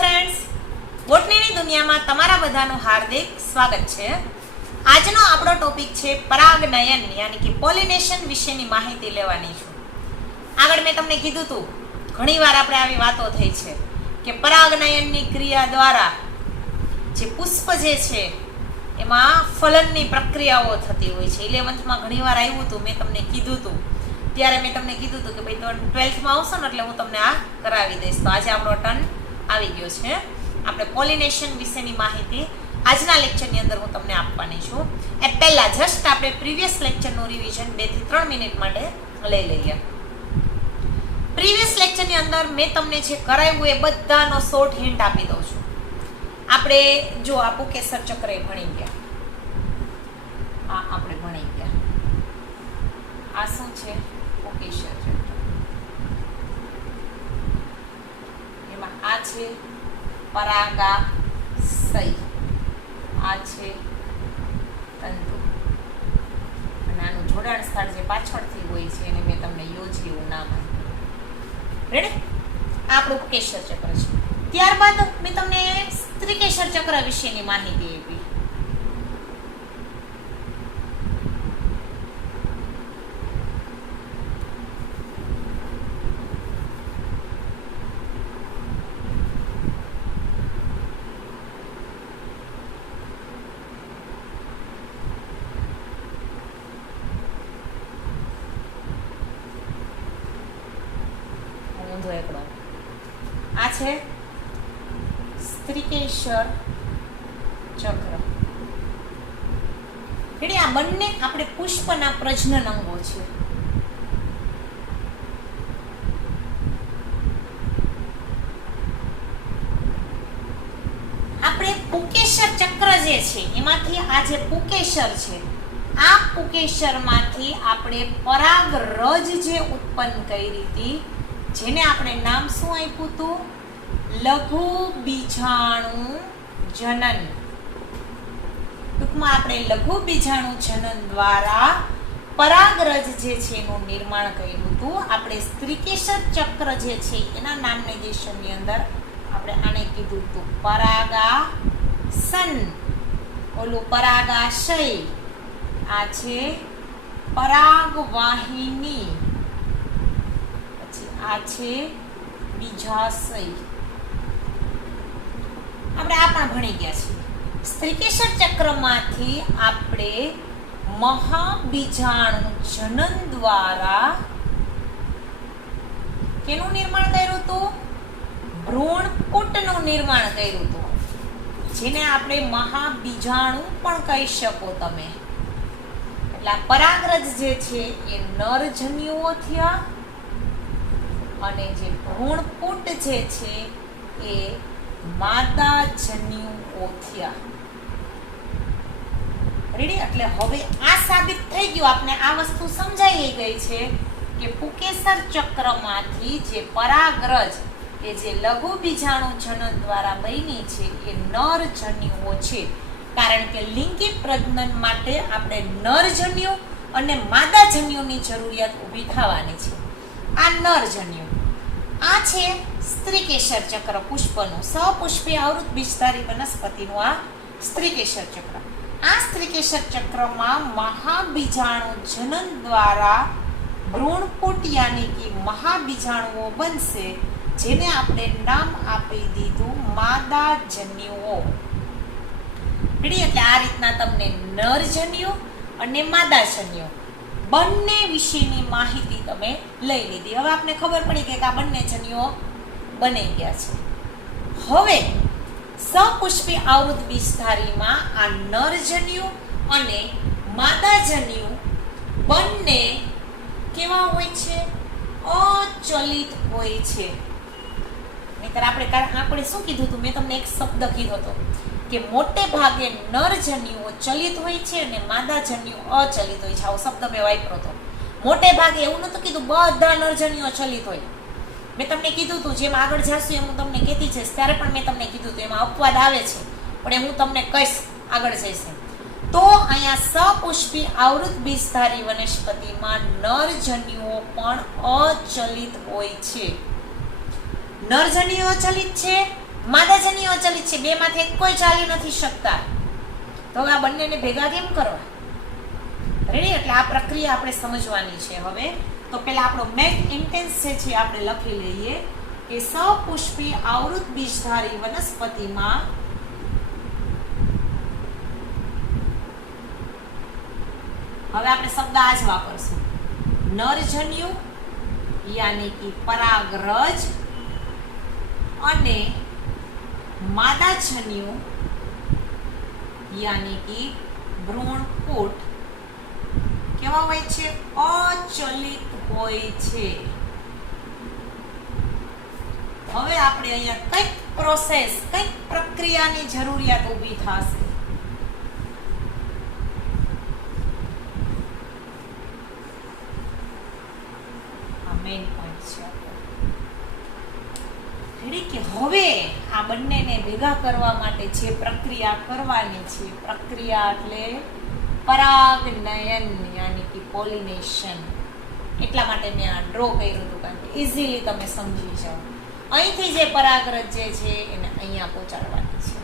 Friends, બોટનીની દુનિયામાં તમારા બધાનું હાર્દિક સ્વાગત છે. આજનો આપણો ટોપિક છે પરાગનયન યાની કે પોલિનેશન વિશેની માહિતી લેવાની છું. આગળ મેં તમને કીધું હતું, ઘણીવાર આપણે આવી વાતો થઈ છે કે પરાગનયનની ક્રિયા દ્વારા જે પુષ્પ જે છે એમાં ફલનની પ્રક્રિયાઓ થતી હોય છે. 11th ઘણીવાર આવ્યું હતું, મેં તમને કીધું હતું. ત્યારે મેં તમને કીધું હતું કે ભાઈ 12th આવશો ને એટલે હું તમને આ કરાવી દઈશ. તો આજે આપણો ટર્ન આવી ગયો છે. આપણે પોલિનેશન વિશેની માહિતી આજના લેક્ચરની અંદર હું તમને આપવાની છું. એ પહેલાં જસ્ટ આપણે પ્રીવિયસ લેક્ચરનું રિવિઝન 2 થી 3 મિનિટ માટે લઈ લઈએ. પ્રીવિયસ લેક્ચરની અંદર મેં તમને જે કરાવ્યું એ બધાનો શોર્ટ હિન્ટ આપી દઉં છું. આપણે જો આ પુકેસર ચક્ર ભણી ગયા, આ આપણે ભણી ગયા. આ શું છે? પુકેસર ચક્ર. એમાં આ છે પરાગાશય, આ છે તંતુ, અને આનું જોડાણ સ્થળ જે પાછળથી હોય છે એને મેં તમને યોજી એવું નામ આપ્યું. રેડી? આ આપણું પુકેસર ચક્ર છે. ત્યારબાદ મેં તમને સ્ત્રીકેસર ચક્ર વિશેની માહિતી આપી. આ છે સ્ત્રીકેસર ચક્ર. એટલે આ બંને આપણે પુષ્પના પ્રજનન અંગો છે. આપણે પુકેસર ચક્ર જે છે એમાંથી આ જે પુકેસર છે, આ પુકેસરમાંથી આપણે પરાગરજ જે ઉત્પન્ન કરી હતી, જેને આપણે નામ શું આપ્યું હતું? લઘુ બીજાણુ જનન. ટૂંકમાં આપણે લઘુ બીજાણુ જનન દ્વારા પરાગરજ જે છે એનું નિર્માણ કર્યું હતું. આપણે સ્ત્રીકેસર ચક્ર જે છે એના નામનિર્દેશનની અંદર આપણે આને કીધું હતું પરાગાસન, ઓલું પરાગાશય, આ છે પરાગવાહિની, આ છે બીજાશય. આપણે આ પણ ભણી ગયા છીએ. સ્ત્રીકેસર ચક્રમાંથી આપણે મહાબીજાણુ જનન દ્વારા કેનું નિર્માણ કર્યું હતું? ભ્રૂણપુટનું નિર્માણ કર્યું હતું, જેને આપણે મહાબીજાણુ પણ કહી શકો તમે. એટલે આ પરાગરજ જે છે એ નરજન્યુઓ થયા અને જે ભ્રૂણપુટ જે છે એ માદાજન્યુઓ થયા. રેડી? એટલે હવે આ સાબિત થઈ ગયું, આપણે આ વસ્તુ સમજાઈ ગઈ છે કે પુકેસર ચક્રમાંથી જે પરાગરજ એ જે લઘુ બીજાણુ જનન દ્વારા બની છે એ નરજન્યુઓ છે. કારણ કે લિંગી પ્રજનન માટે આપણે નરજન્યુ અને માદાજન્યુની જરૂરિયાત ઊભી થવાની છે. આ નરજન્યુ. આ છે સ્ત્રીકેસર ચક્ર પુષ્પનું, સપુષ્પી આવૃત બીજધારી વનસ્પતિનું આ સ્ત્રીકેસર ચક્ર. આ સ્ત્રીકેસર ચક્રમાં મહાબીજાણુ જનન દ્વારા ભ્રૂણપુટ યાની કે મહાબીજાણુઓ બનશે, જેને આપણે નામ આપી દીધું માદાજન્યુઓ. એટલે આ રીતના તમને નરજન્યુ અને માદાજન્યુ બંને વિશેની માહિતી તમે લઈ લીધી. હવે આપને ખબર પડી કે આ બંને જન્યુઓ બની ગયા છે. હવે સપુષ્પી આવૃત બીજધારીમાં આ નરજન્યુ અને માદાજન્યુ બંને કેવા હોય છે? અચલિત હોય છે. નહીંતર આપણે શું કીધું હતું? મેં તમને એક શબ્દ કીધો હતો કે મોટે ભાગે નરજન્યુઓ ચલિત હોય છે અને માદાજન્યુ અચલિત હોય છે. આવો શબ્દ મેં વાપર્યો હતો. મોટે ભાગે એવું નહોતું કીધું બધા નરજન્યુઓ ચલિત હોય. મેં તમને કીધું હતું, જેમ આગળ જાશું એમ હું તમને કહેતી જઈશ. ત્યારે પણ મેં તમને કીધું હતું, એમાં અપવાદ આવે છે, પણ એ હું તમને કહીશ આગળ જઈશ. તો અહીંયા સપુષ્પી આવૃત બીજધારી વનસ્પતિમાં નરજન્યુઓ પણ અચલિત હોય છે. નરજન્યુઓ અચલિત છે, માદાજન્ય અચલિત છે, બે માંથી એક કોઈ ચાલી નથી શકતા. તો હવે આ બંનેને ભેગા કેમ કરવા? રેડી? એટલે આ પ્રક્રિયા આપણે સમજવાની છે. હવે તો પેલા આપણો મેઇન ઇન્ટેન્સ છે આપણે લખી લઈએ કે સપુષ્પી આવૃત બીજધારી વનસ્પતિમાં હવે આપણે શબ્દ આ જ વાપરશું. નરજન્યુ યાની કે પરાગરજ અને માદાજન્યુ યાની કે ભ્રૂણપુટ કેવા હોય છે? અચલિત હોય છે. હવે આપણે અહીંયા કઈક પ્રોસેસ, કઈક પ્રક્રિયાની જરૂરિયાત ઊભી થશે. આ મેઇન પોઈન્ટ છે. રેડી? કે હવે આ બંનેને ભેગા કરવા માટે જે પ્રક્રિયા કરવાની છે, પ્રક્રિયા એટલે પરાગનયન યાની કે પોલિનેશન. એટલા માટે મેં આ ડ્રો કર્યું હતું, કારણ કે ઇઝીલી તમે સમજી જાઓ. અહીંથી જે પરાગરજ જે છે એને અહીંયા પહોંચાડવાની છે.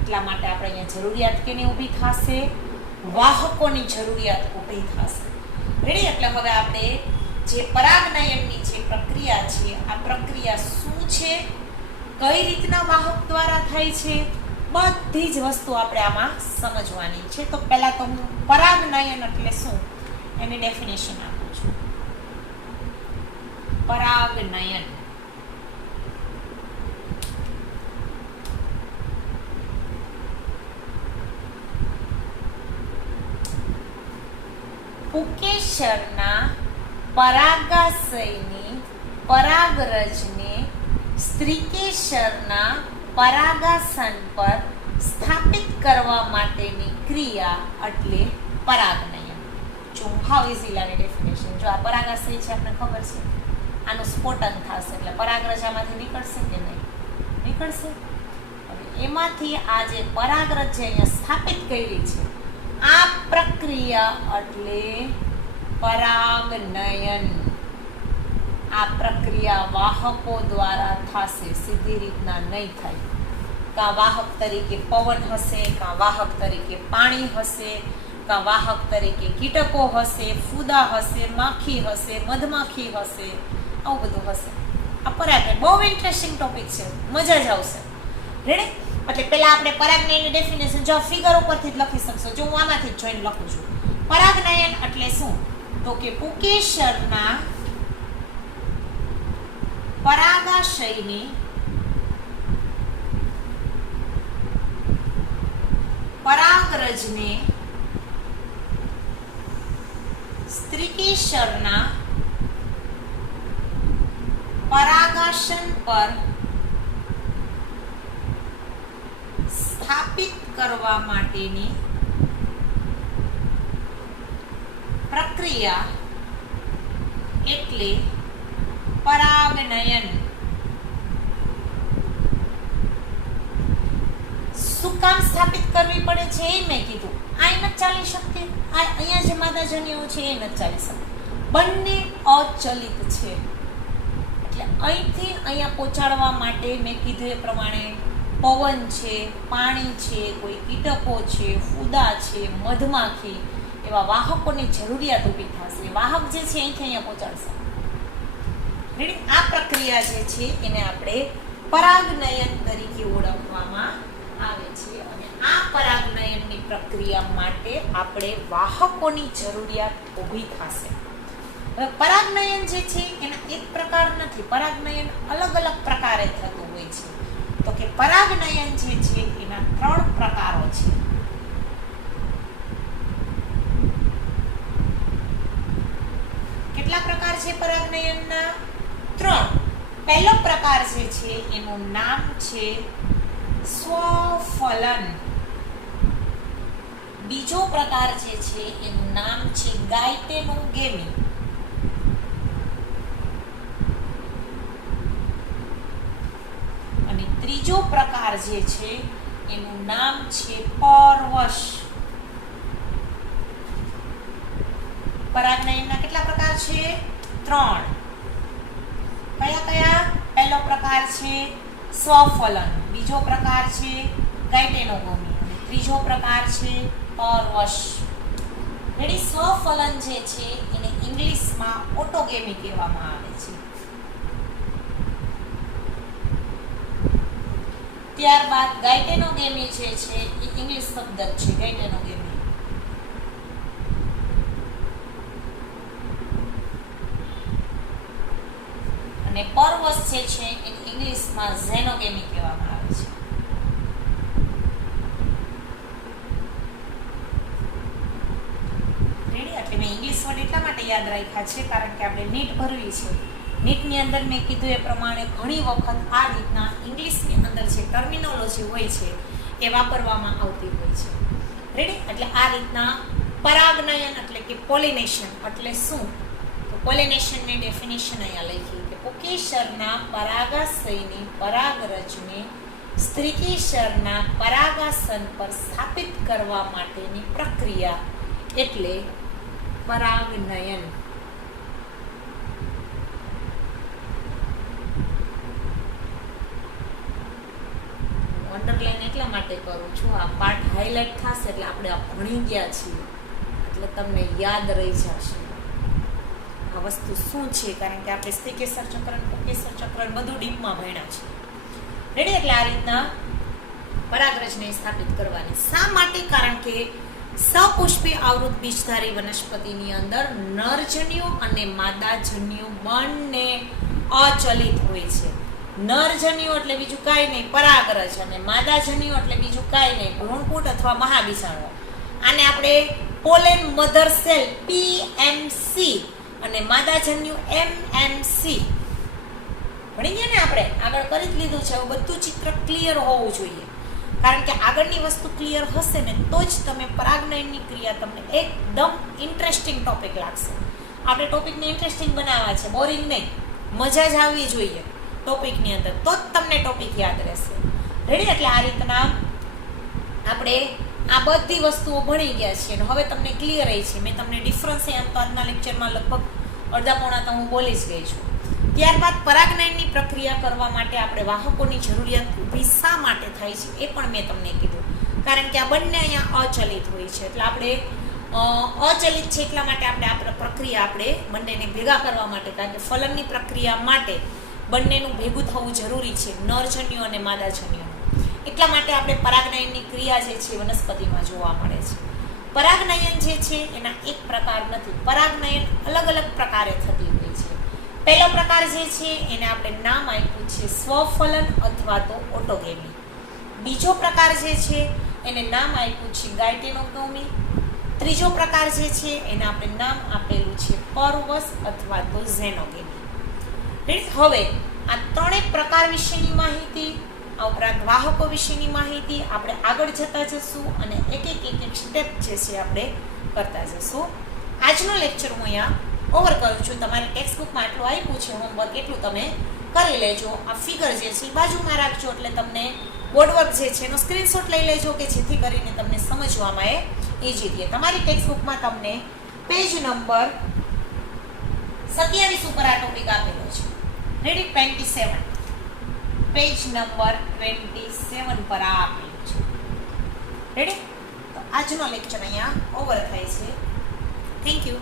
એટલા માટે આપણે અહીંયા જરૂરિયાત કેની ઊભી થશે? વાહકોની જરૂરિયાત ઊભી થશે. રેડી? એટલે હવે આપણે જે પરાગનયનની જે પ્રક્રિયા છે, આ પ્રક્રિયા શું છે, કઈ રીતના વાહક દ્વારા થાય છે, બધી જ વસ્તુ આપણે આમાં સમજવાની છે. તો પહેલા તો હું પરાગનયન એટલે શું એની ડેફિનેશન આપું છું. પરાગનયન પુકેશરના પરાગાશયની પરાગરજને સ્ત્રીકેશરના પરાગાસન પર સ્થાપિત કરવા માટેની ક્રિયા એટલે પરાગનયન. જો હાઉ ઇઝી લાગે ડેફિનેશન. જો આ પરાગાશય છે આપણને ખબર છે, આનું સ્ફોટન થશે એટલે પરાગરજ આમાંથી નીકળશે કે નહીં? નીકળશે. હવે એમાંથી આ જે પરાગરજ છે અહીંયા સ્થાપિત કરી છે, આ પ્રક્રિયા એટલે પરાગનયન. આ પ્રક્રિયા વાહકો દ્વારા થશે, સીધી રીતના નહીં થાય. કાં વાહક તરીકે પવન હશે, કાં વાહક તરીકે પાણી હશે, કાં વાહક તરીકે કીટકો હશે, ફૂદા હશે, માખી હશે, મધમાખી હશે, આવું બધું હશે. આ પરાગનયન બહુ ઇન્ટરેસ્ટિંગ ટોપિક છે, મજા જ આવશે. રેડી? એટલે પહેલા આપણે પરાગનયનની ડેફિનેશન જો ફિગર ઉપરથી જ લખી શકશો. જો હું આમાંથી જ જોઈને લખું છું. પરાગનયન એટલે શું? તો કે પુકેશરના પરાગાશયની પરાગરજને સ્ત્રીકેશરના પરાગાસન પર સ્થાપિત કરવા માટેની પ્રક્રિયા એટલે પરાગનયન. શું કામ સ્થાપિત કરવી પડે છે એ મેં કીધું. આ નથી ચાલી શકતી, અહીંયા જે માદાજન્યો છે એ નથી ચાલી શકતી, બંને અચલિત છે. એટલે અહીંથી અહીંયા પહોંચાડવા માટે મેં કીધું એ પ્રમાણે પવન છે, પાણી છે, કોઈ કીટકો છે, ફૂદા છે, મધમાખી એવા વાહકોની જરૂરિયાત ઊભી થશે. વાહક જે છે અહીંથી અહીંયા પહોંચાડશે. રેડી? આ પ્રક્રિયા જે છે એને આપણે પરાગનયન તરીકે ઓળખવામાં આવે છે. અને આ પરાગનયનની પ્રક્રિયા માટે આપણે વાહકોની જરૂરિયાત ઊભી થશે. હવે પરાગનયન જે છે એના એક પ્રકાર નથી, પરાગનયન અલગ અલગ પ્રકારે થતું હોય છે. તો કે પરાગનયન જે છે એના 3 પ્રકારો છે. કેટલા પ્રકાર છે પરાગનયનના? 3. પહેલો પ્રકાર જે છે એનું નામ છે સ્વફલન. બીજો પ્રકાર જે છે એનું નામ છે ગાયટેનોગેમી. અને ત્રીજો પ્રકાર જે છે એનું નામ છે પરવશ. પરાગનયનના કેટલા પ્રકાર છે? 3. કયા કયા? પહેલો પ્રકાર છે સ્વફલન, બીજો પ્રકાર છે ગાયટેનોગોમી અને ત્રીજો પ્રકાર છે પરવશ. રેડી. સ્વફલન જે છે એને ઇંગ્લિશમાં ઓટોગેમી કહેવામાં આવે છે. ત્યારબાદ ગાયટેનોગેમી જે છે એ ઇંગ્લિશ શબ્દ છે ગાયટેનોગેમી. અને પરવશ જે છે એ ઇંગ્લિશમાં ઝેનોગેમી કહેવામાં આવે છે. રેડી. એટલે મેં ઇંગ્લિશ વર્ડ એટલા માટે યાદ રાખ્યા છે કારણ કે આપણે નીટ ભરવી છે. નીટની અંદર મેં કીધું એ પ્રમાણે ઘણી વખત આ રીતના ઇંગ્લિશની અંદર જે ટર્મિનોલોજી હોય છે એ વાપરવામાં આવતી હોય છે. રેડી. એટલે આ રીતના પરાગનયન એટલે કે પોલિનેશન એટલે શું? તો પોલિનેશનની ડેફિનેશન અહીંયા લખી કે પુકેશરના પરાગાશયની પરાગરજને સ્ત્રીકેશરના પરાગાસન પર સ્થાપિત કરવા માટેની પ્રક્રિયા એટલે પરાગનયન. અંડરલાઈન એટલા માટે કરું છું, આ પાર્ટ હાઇલાઇટ થશે એટલે આપણે આ ભણી ગયા છીએ એટલે તમને યાદ રહી જશે આ વસ્તુ શું છે, કારણ કે આપણે સ્ત્રીકેસર ચક્ર પુકેસર ચક્ર બધું ડીપમાં ભણ્યા છે. રેડી. એટલે આ રીતના પરાગરજને સ્થાપિત કરવાની. શા માટે? કારણ કે સપુષ્પી આવૃત બીજધારી વનસ્પતિની અંદર નરજન્યુ અને માદાજન્યુ બંને અચલિત હોય છે. નરજન્યુ એટલે બીજું કાંઈ નહીં પરાગરજ, અને માદાજન્યુ એટલે બીજું કાંઈ નહીં ભ્રૂણપૂટ અથવા મહાબીજાણુ. આને આપણે પોલેન મધર સેલ પીએમસી અને માદાજન્યુ એમએમસી ભણી ગયા ને, આપણે આગળ કરી જ લીધું છે. બધું ચિત્ર ક્લિયર હોવું જોઈએ, કારણ કે આગળની વસ્તુ ક્લિયર હશે ને તો જ તમે પરાગનયનની ક્રિયા તમને એકદમ ઇન્ટરેસ્ટિંગ ટોપિક લાગશે. આપણે ટોપિકને ઇન્ટરેસ્ટિંગ બનાવવા છે, બોરિંગ નહીં. મજા જ આવવી જોઈએ ટોપિકની અંદર, તો જ તમને ટોપિક યાદ રહેશે. રેડી. એટલે આ રીતના આપણે આ બધી વસ્તુઓ ભણી ગયા છીએ અને હવે તમને ક્લિયર રહી છે. મેં તમને ડિફરન્સ આજના લેક્ચરમાં લગભગ અડધા પોણા તો હું બોલી જ ગઈ છું. ત્યારબાદ પરાગનયનની પ્રક્રિયા કરવા માટે આપણે વાહકોની જરૂરિયાત ઊભી શા માટે થાય છે એ પણ મેં તમને કીધું, કારણ કે આ બંને અહીંયા અચલિત હોય છે. એટલે આપણે અચલિત છે એટલા માટે આપણે પ્રક્રિયા આપણે બંનેને ભેગા કરવા માટે, કારણ કે ફલનની પ્રક્રિયા માટે બંનેનું ભેગું થવું જરૂરી છે, નરજન્યુ અને માદાજન્યુ. એટલા માટે આપણે પરાગનયનની ક્રિયા જે છે વનસ્પતિમાં જોવા મળે છે. પરાગનયન જે છે એના એક પ્રકાર નથી, પરાગનયન અલગ અલગ પ્રકારે થતી હોય છે. પહેલો પ્રકાર જે છે એને આપણે નામ આપ્યું છે સ્વફલન અથવા તો ઓટોગેમી. બીજો પ્રકાર જે છે એને નામ આપ્યું છે ગાયટેનોગોમી. ત્રીજો પ્રકાર જે છે એને આપણે નામ આપેલું છે પરવશ અથવા તો ઝેનોગેમી. હવે આ ત્રણેય પ્રકાર વિશેની માહિતી, આ ઉપરાંત વાહકો વિશેની માહિતી આપણે આગળ જતા જશું અને એક એક સ્ટેપ જે છે આપણે કરતા જશું. આજનો લેક્ચર હું અહીંયા ઓવર કરું છું. તમારે ટેક્સ્ટ બુકમાં આટલું આપ્યું છે હોમવર્ક, એટલું તમે કરી લેજો. આ ફિગર જે છે એ બાજુમાં રાખજો એટલે તમને બોર્ડવર્ક જે છે એનો સ્ક્રીનશોટ લઈ લેજો કે જેથી કરીને તમને સમજવામાં એ ઇઝી રહે. તમારી ટેક્સ્ટ બુકમાં તમને પેજ નંબર 27 ઉપર આ ટોપિક આપેલો છે. રેડી. 27 પેજ નંબર 27 પર આ આપેલું છે. રેડી. તો આજનો લેક્ચર અહીંયા ઓવર થાય છે. Thank you.